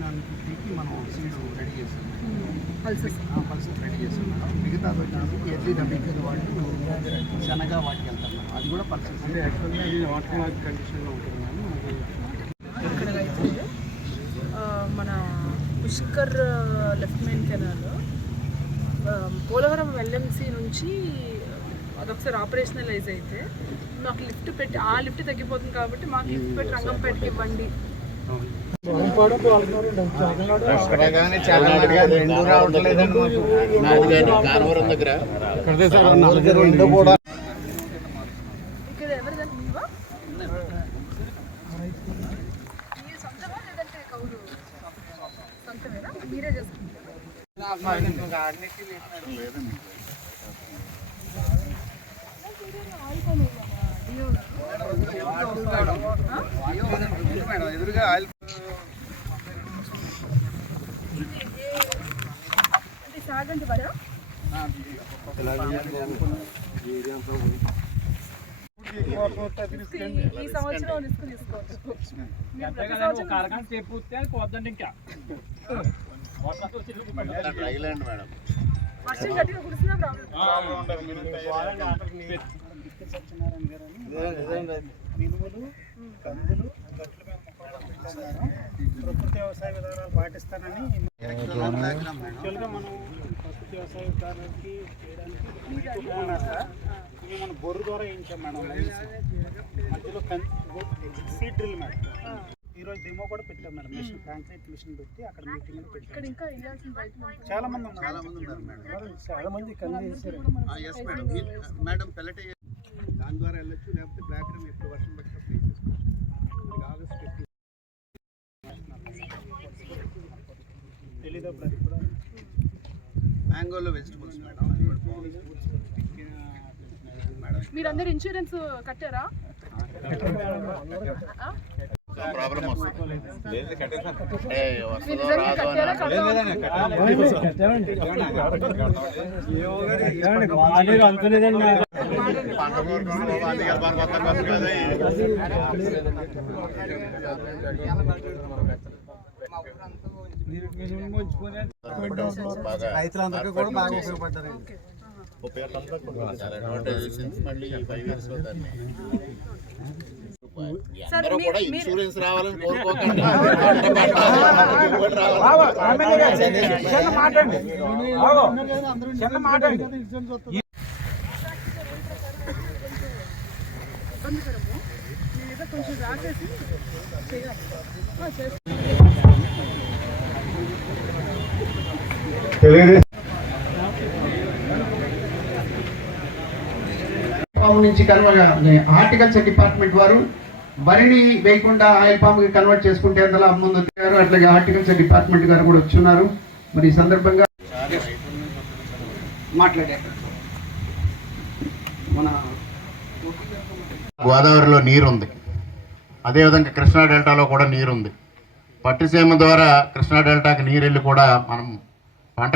950కి మనం seed ready చేస్తాం, pulses ready చేస్తాం మేడం. మిగతాది వచ్చేసి ఎర్లీ రబీకి వాటి శనగ వాటికి వెళ్తాం మేడం. అది కూడా పల్సెస్ అంటే యాక్చువల్గా ఇది వాటర్ లాగ్ కండిషన్లో ఉంటుంది మేడం. ఇక్కడ అయితే మన Pushkar left main canal Polavaram LMC నుంచి అదొకసారి ఆపరేషనలైజ్ అయితే మాకు లిఫ్ట్ పెట్టి ఆ లిఫ్ట్ తగ్గిపోతుంది కాబట్టి మాకు లిఫ్ట్ పెట్టి రంగంపేటకి ఇవ్వండి. ఇక్కడ ఎవరిదంటే మీవా మీ సొంతమా లేదంటే కౌలు సొంతమేనా, మీరే చేసుకుంటారా? ఎదురుగా ఆయిల్ సాగండి పడా ఈ సంవత్సరం రిస్క్ తీసుకోవచ్చు. వర్షం గట్టిగా కురిసినా మినుములు, కందులు, గట్ల ప్రకృతి వ్యవసాయ విధానాలు పాటిస్తానని యాక్చువల్గా మనం ప్రకృతి వ్యవసాయ విధానాలకి చేయడానికి ఇవి మనం బొర్రు ద్వారా వేయించాం మేడం. మధ్యలో సీడ్ డ్రిల్ మేడం. ఈరోజు డెమో కూడా పెట్టాం మేడం. మిషన్ కాంక్రీట్ మిషన్ పెట్టి అక్కడ మీటింగ్ పెట్టాం. చాలా మంది ఉన్నారు మేడం. చాలా మంది మేడం పెల్లెట్ దాని ద్వారా వెళ్ళొచ్చు, లేకపోతే బ్లాక్ రమ్ ఎప్పుడు వర్షం పట్టినప్పుడు ఆగస్ట్ తెలీదప్పుడు అది కూడా మ్యాంగోలో వెజిటబుల్స్ మేడం. అది కూడా బాగుంది మేడం. మీరందరూ ఇన్సూరెన్స్ కట్టారా? ప్రాబ్లం వస్తుంది రైతులందరికీ కూడా బాగా ఉపయోగపడ్డారు. మళ్ళీ 5 years లో దాన్ని అందరూ కూడా ఇన్సూరెన్స్ రావాలని కోరుకోకండి. కొంచెం రాసేసి నుంచి హార్టికల్చర్ డిపార్ట్మెంట్ వారు వరిని వేయకుండా ఆయిల్ పామ్ కి కన్వర్ట్ చేసుకుంటే అందులో ముందు అట్లాగే హార్టికల్చర్ డిపార్ట్మెంట్ గారు కూడా వచ్చున్నారు. మరి ఈ సందర్భంగా మాట్లాడారు. మన గోదావరిలో నీరుంది, అదేవిధంగా కృష్ణా డెల్టాలో కూడా నీరుంది. పట్టిసీమ ద్వారా కృష్ణా డెల్టాకి నీరు వెళ్ళి కూడా మనం పంట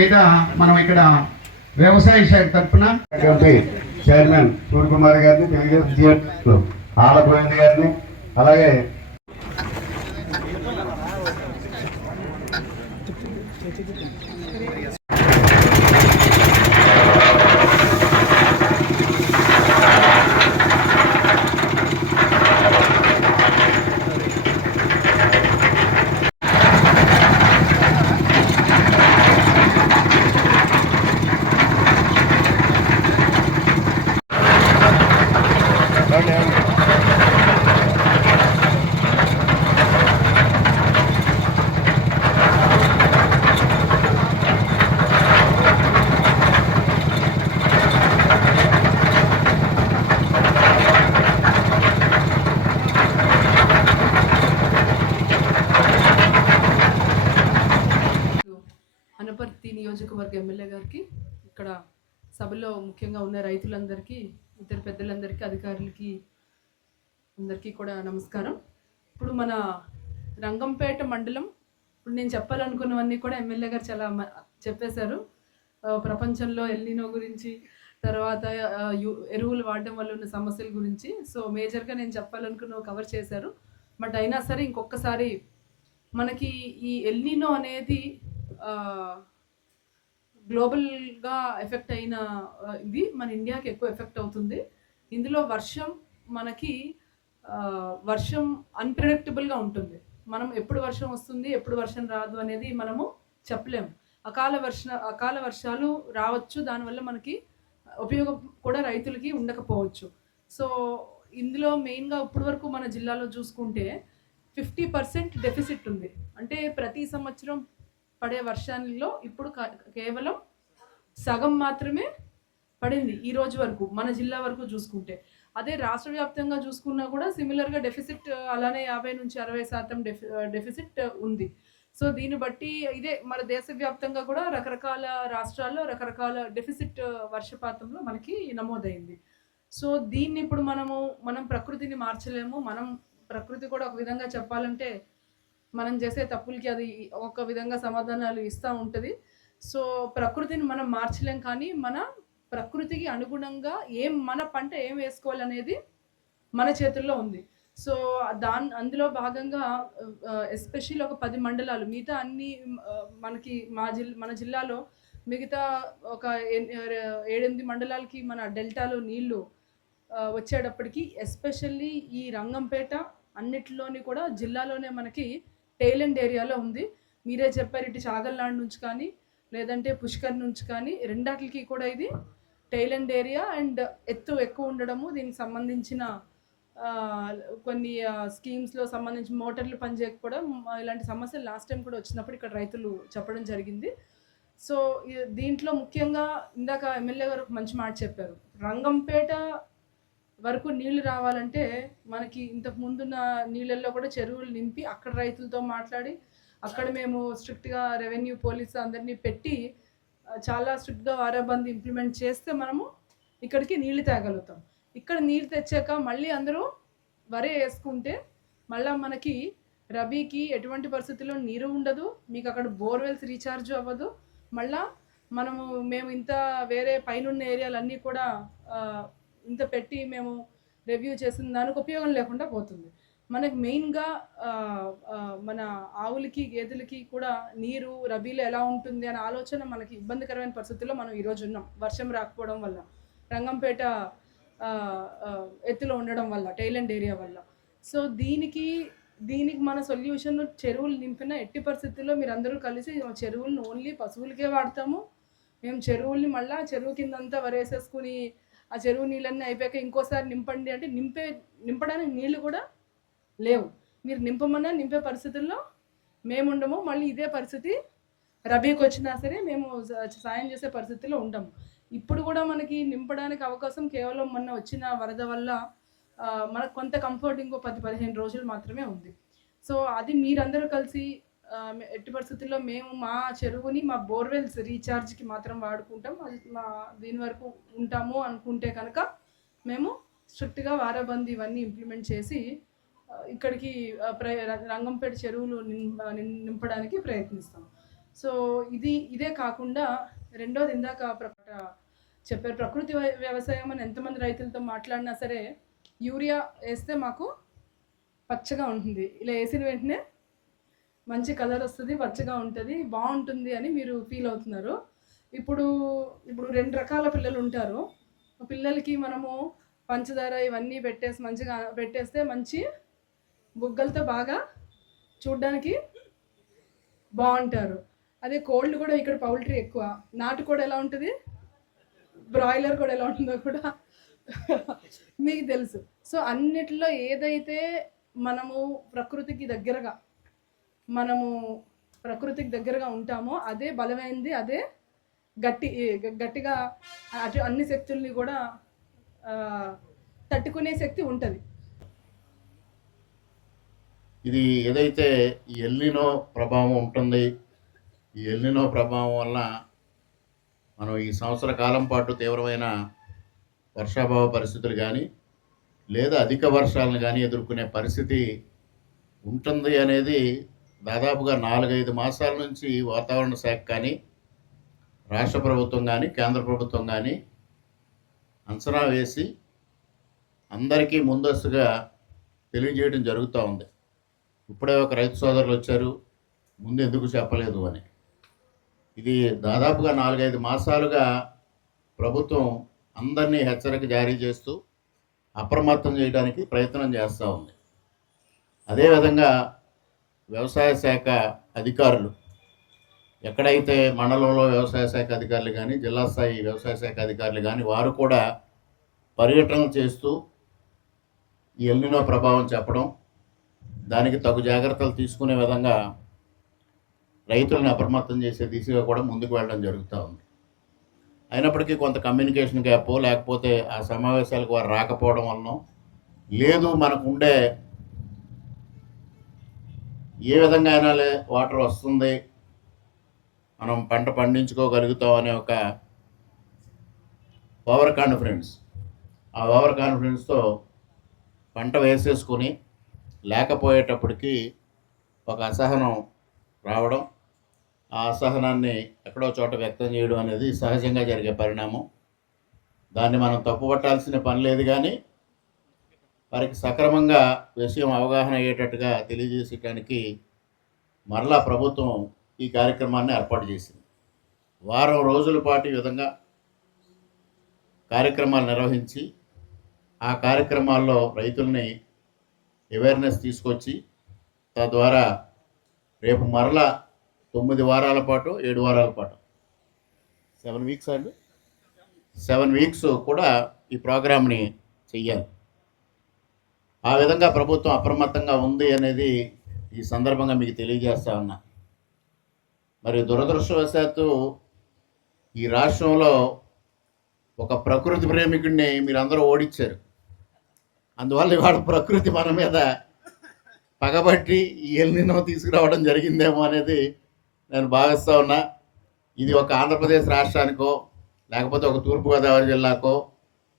మీద మనం ఇక్కడ వ్యవసాయ శాఖ తరఫున చైర్మన్ సూర్యకుమార్ గారిని, తెలుగుదేశం ఆలగోవింద్ గారిని, అలాగే అనపర్తి నియోజకవర్గ ఎమ్మెల్యే గారికి, ఇక్కడ సభలో ముఖ్యంగా ఉన్న రైతులందరికీ, ఇతర పెద్దలందరికీ, అధికారులకి అందరికీ కూడా నమస్కారం. ఇప్పుడు మన రంగంపేట మండలం, ఇప్పుడు నేను చెప్పాలనుకున్నవన్నీ కూడా ఎమ్మెల్యే గారు చాలా చెప్పేశారు. ప్రపంచంలో ఎల్నినో గురించి, తర్వాత ఎరువులు వాడడం వల్ల ఉన్న సమస్యల గురించి. సో మేజర్గా నేను చెప్పాలనుకున్న కవర్ చేశారు. బట్ అయినా సరే ఇంకొకసారి మనకి ఈ ఎల్నినో అనేది గ్లోబల్గా ఎఫెక్ట్ అయిన ఇది మన ఇండియాకి ఎక్కువ ఎఫెక్ట్ అవుతుంది. ఇందులో మనకి వర్షం అన్ప్రెడిక్టబుల్గా ఉంటుంది. మనం ఎప్పుడు వర్షం వస్తుంది, ఎప్పుడు వర్షం రాదు అనేది మనము చెప్పలేము. అకాల వర్షాలు రావచ్చు, దానివల్ల మనకి ఉపయోగం కూడా రైతులకి ఉండకపోవచ్చు. సో ఇందులో మెయిన్గా ఇప్పటి వరకు మన జిల్లాలో చూసుకుంటే 50% డెఫిసిట్ ఉంది. అంటే ప్రతి సంవత్సరం పడే వర్షాల్లో ఇప్పుడు కేవలం సగం మాత్రమే పడింది ఈ రోజు వరకు మన జిల్లా వరకు చూసుకుంటే. అదే రాష్ట్ర వ్యాప్తంగా చూసుకున్నా కూడా సిమిలర్గా డెఫిసిట్ అలానే 50-60% డెఫిసిట్ ఉంది. సో దీన్ని బట్టి ఇదే మన దేశవ్యాప్తంగా కూడా రకరకాల రాష్ట్రాల్లో రకరకాల డెఫిసిట్ వర్షపాతంలో మనకి నమోదైంది. సో దీన్ని ఇప్పుడు మనం ప్రకృతిని మార్చలేము. ప్రకృతి కూడా ఒక విధంగా చెప్పాలంటే మనం చేసే తప్పులకి అది ఒక విధంగా సమాధానాలు ఇస్తూ ఉంటుంది. సో ప్రకృతిని మనం మార్చలేం, కానీ మన ప్రకృతికి అనుగుణంగా మన పంట ఏం వేసుకోవాలనేది మన చేతుల్లో ఉంది. సో అందులో భాగంగా ఎస్పెషల్లీ ఒక 10 మండలాలు, మిగతా అన్ని మనకి మన జిల్లాలో మిగతా ఒక 7-8 మండలాలకి మన డెల్టాలో నీళ్లు వచ్చేటప్పటికి ఎస్పెషల్లీ ఈ రంగంపేట అన్నిటిలోని కూడా జిల్లాలోనే మనకి టైలెండ్ ఏరియాలో ఉంది. మీరే చెప్పారు, ఇటు చాగల్నాడు నుంచి కానీ లేదంటే పుష్కర్ నుంచి కానీ రెండాటికి కూడా ఇది టైలెండ్ ఏరియా అండ్ ఎత్తు ఎక్కువ ఉండడము, దీనికి సంబంధించిన కొన్ని స్కీమ్స్లో సంబంధించిన మోటార్లు పనిచేయకపోవడం ఇలాంటి సమస్యలు లాస్ట్ టైం కూడా వచ్చినప్పుడు ఇక్కడ రైతులు చెప్పడం జరిగింది. సో దీంట్లో ముఖ్యంగా ఇందాక ఎమ్మెల్యే గారు మంచి మాట చెప్పారు. రంగంపేట వరకు నీళ్లు రావాలంటే మనకి ఇంతకు ముందున్న నీళ్ళల్లో కూడా చెరువులు నింపి అక్కడ రైతులతో మాట్లాడి అక్కడ మేము స్ట్రిక్ట్గా రెవెన్యూ పోలీసు అందరినీ పెట్టి చాలా స్ట్రిక్ట్గా వారాబందీ ఇంప్లిమెంట్ చేస్తే మనము ఇక్కడికి నీళ్లు తేగలుగుతాం. ఇక్కడ నీళ్ళు తెచ్చాక మళ్ళీ అందరూ వరే వేసుకుంటే మళ్ళీ మనకి రబీకి ఎటువంటి పరిస్థితుల్లో నీరు ఉండదు, మీకు అక్కడ బోర్వెల్స్ రీఛార్జ్ అవ్వదు. మళ్ళీ మేము ఇంత వేరే పైనున్న ఏరియాలన్నీ కూడా ఇంత పెట్టి మేము రివ్యూ చేసిన దానికి ఉపయోగం లేకుండా పోతుంది. మనకు మెయిన్గా మన ఆవులకి గేదెలకి కూడా నీరు రబీలో ఎలా ఉంటుంది అనే ఆలోచన మనకి ఇబ్బందికరమైన పరిస్థితుల్లో మనం ఈరోజు ఉన్నాం, వర్షం రాకపోవడం వల్ల, రంగంపేట ఎత్తులో ఉండడం వల్ల, టైలెండ్ ఏరియా వల్ల. సో దీనికి మన సొల్యూషన్ చెరువులు నింపిన ఎట్టి పరిస్థితుల్లో మీరు అందరూ కలిసి చెరువులను ఓన్లీ పశువులకే వాడతాము. మేము చెరువుల్ని మళ్ళీ చెరువు కిందంతా వరేసేసుకుని ఆ చెరువు నీళ్ళన్నీ అయిపోయాక ఇంకోసారి నింపండి అంటే నింపడానికి నీళ్లు కూడా లేవు. మీరు నింపే పరిస్థితుల్లో మేము ఉండము. మళ్ళీ ఇదే పరిస్థితి రబీకి వచ్చినా సరే మేము సాయం చేసే పరిస్థితిలో ఉండము. ఇప్పుడు కూడా మనకి నింపడానికి అవకాశం కేవలం మొన్న వచ్చిన వరద వల్ల మనకు కొంత కంఫర్ట్ ఇంకో 10-15 రోజులు మాత్రమే ఉంది. సో అది మీరందరూ కలిసి ఎట్టి పరిస్థితుల్లో మేము మా చెరువుని మా బోర్వెల్స్ రీఛార్జ్కి మాత్రం వాడుకుంటాం, దీని వరకు ఉంటాము అనుకుంటే కనుక మేము స్ట్రిక్ట్గా వారాబందీ ఇవన్నీ ఇంప్లిమెంట్ చేసి ఇక్కడికి రంగంపేట చెరువులు నింపడానికి ప్రయత్నిస్తాం. సో ఇదే కాకుండా రెండోది ఇందాక చెప్పారు, ప్రకృతి వ్యవసాయం అని ఎంతమంది రైతులతో మాట్లాడినా సరే యూరియా వేస్తే మాకు పచ్చగా ఉంటుంది, ఇలా వేసిన వెంటనే మంచి కలర్ వస్తుంది, పచ్చగా ఉంటుంది, బాగుంటుంది అని మీరు ఫీల్ అవుతున్నారు. ఇప్పుడు 2 రకాల పిల్లలు ఉంటారు. పిల్లలకి మనము పంచదార ఇవన్నీ మంచిగా పెట్టేస్తే మంచి బుగ్గలతో బాగా చూడ్డానికి బాగుంటారు. అదే కోల్డ్ కూడా ఇక్కడ పౌల్ట్రీ ఎక్కువ, నాటు కూడా ఎలా ఉంటుంది, బ్రాయిలర్ కూడా ఎలా ఉంటుందో కూడా మీకు తెలుసు. సో అన్నిటిలో ఏదైతే మనము ప్రకృతికి దగ్గరగా ఉంటామో అదే బలమైనది, అదే గట్టిగా అన్ని శక్తుల్ని కూడా తట్టుకునే శక్తి ఉంటుంది. ఇది ఏదైతే ఈ ఎల్నినో ప్రభావం ఉంటుంది, ఈ ఎల్నినో ప్రభావం వల్ల మనం ఈ సంవత్సర కాలం పాటు తీవ్రమైన వర్షాభావ పరిస్థితులు కానీ లేదా అధిక వర్షాలను కానీ ఎదుర్కొనే పరిస్థితి ఉంటుంది అనేది దాదాపుగా 4-5 మాసాల నుంచి వాతావరణ శాఖ కానీ రాష్ట్ర ప్రభుత్వం కానీ కేంద్ర ప్రభుత్వం కానీ అంచనా వేసి అందరికీ ముందస్తుగా తెలియజేయడం జరుగుతూ ఉంది. ఇప్పుడే ఒక రైతు సోదరులు వచ్చారు, ముందు ఎందుకు చెప్పలేదు అని. ఇది దాదాపుగా 4-5 మాసాలుగా ప్రభుత్వం అందరినీ హెచ్చరిక జారీ చేస్తూ అప్రమత్తం చేయడానికి ప్రయత్నం చేస్తూ ఉంది. అదేవిధంగా వ్యవసాయ శాఖ అధికారులు, ఎక్కడైతే మండలంలో వ్యవసాయ శాఖ అధికారులు కానీ, జిల్లా స్థాయి వ్యవసాయ శాఖ అధికారులు కానీ, వారు కూడా పర్యటనలు చేస్తూ ఈ ఎల్నినో ప్రభావం చెప్పడం, దానికి తగు జాగ్రత్తలు తీసుకునే విధంగా రైతులను అప్రమత్తం చేసే దిశగా కూడా ముందుకు వెళ్ళడం జరుగుతూ ఉంది. అయినప్పటికీ కొంత కమ్యూనికేషన్ గ్యాప్, లేకపోతే ఆ సమావేశాలకు వారు రాకపోవడం వలన, లేదు మనకు ఉండే ఏ విధంగా అయినా వాటర్ వస్తుంది, మనం పంట పండించుకోగలుగుతాం అనే ఒక ఓవర్ కాన్ఫిడెన్స్, ఆ ఓవర్ కాన్ఫిడెన్స్తో పంట వేసేసుకుని లేకపోయేటప్పటికీ ఒక అసహనం రావడం, ఆ అసహనాన్ని ఎక్కడో చోట వ్యక్తం చేయడం అనేది సహజంగా జరిగే పరిణామం. దాన్ని మనం తప్పుపట్టాల్సిన పని లేదు, కానీ వారికి సక్రమంగా విషయం అవగాహన అయ్యేటట్టుగా తెలియజేయడానికి మరలా ప్రభుత్వం ఈ కార్యక్రమాన్ని ఏర్పాటు చేసింది. వారం రోజుల పాటు ఈ విధంగా కార్యక్రమాలు నిర్వహించి, ఆ కార్యక్రమాల్లో రైతుల్ని అవేర్నెస్ తీసుకొచ్చి, తద్వారా రేపు మరలా 9 వారాల పాటు 7 వారాల పాటు 7 వీక్స్ అండి 7 వీక్స్ కూడా ఈ ప్రోగ్రామ్ని చెయ్యాలి. ఆ విధంగా ప్రభుత్వం అప్రమత్తంగా ఉంది అనేది ఈ సందర్భంగా మీకు తెలియజేస్తా ఉన్నా. మరి దురదృష్టవశాత్తు ఈ రాష్ట్రంలో ఒక ప్రకృతి ప్రేమికుడిని మీరందరూ ఓడించారు. అందువల్ల ఇవాళ ప్రకృతి మన మీద పగబట్టి ఈ ఎల్నినో తీసుకురావడం జరిగిందేమో అనేది నేను భావిస్తూ ఉన్నా. ఇది ఒక ఆంధ్రప్రదేశ్ రాష్ట్రానికో, లేకపోతే ఒక తూర్పుగోదావరి జిల్లాకో,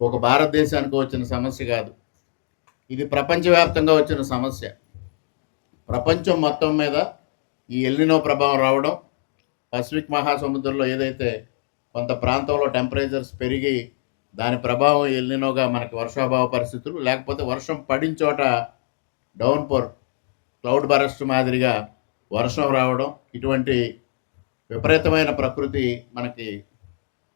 ఒక భారతదేశానికో వచ్చిన సమస్య కాదు. ఇది ప్రపంచవ్యాప్తంగా వచ్చిన సమస్య. ప్రపంచం మొత్తం మీద ఈ ఎల్నినో ప్రభావం రావడం, పసిఫిక్ మహాసముద్రంలో ఏదైతే కొంత ప్రాంతంలో టెంపరేచర్స్ పెరిగి దాని ప్రభావం ఎల్నినోగా మనకి వర్షాభావ పరిస్థితులు, లేకపోతే వర్షం పడిన చోట డౌన్పోర్, క్లౌడ్ బరస్ట్ మాదిరిగా వర్షం రావడం, ఇటువంటి విపరీతమైన ప్రకృతి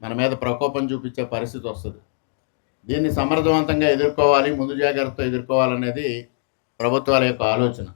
మన మీద ప్రకోపం చూపించే పరిస్థితి వస్తుంది. దీన్ని సమర్థవంతంగా ఎదుర్కోవాలి, ముందు జాగ్రత్తతో ఎదుర్కోవాలనేది ప్రభుత్వాల యొక్క ఆలోచన.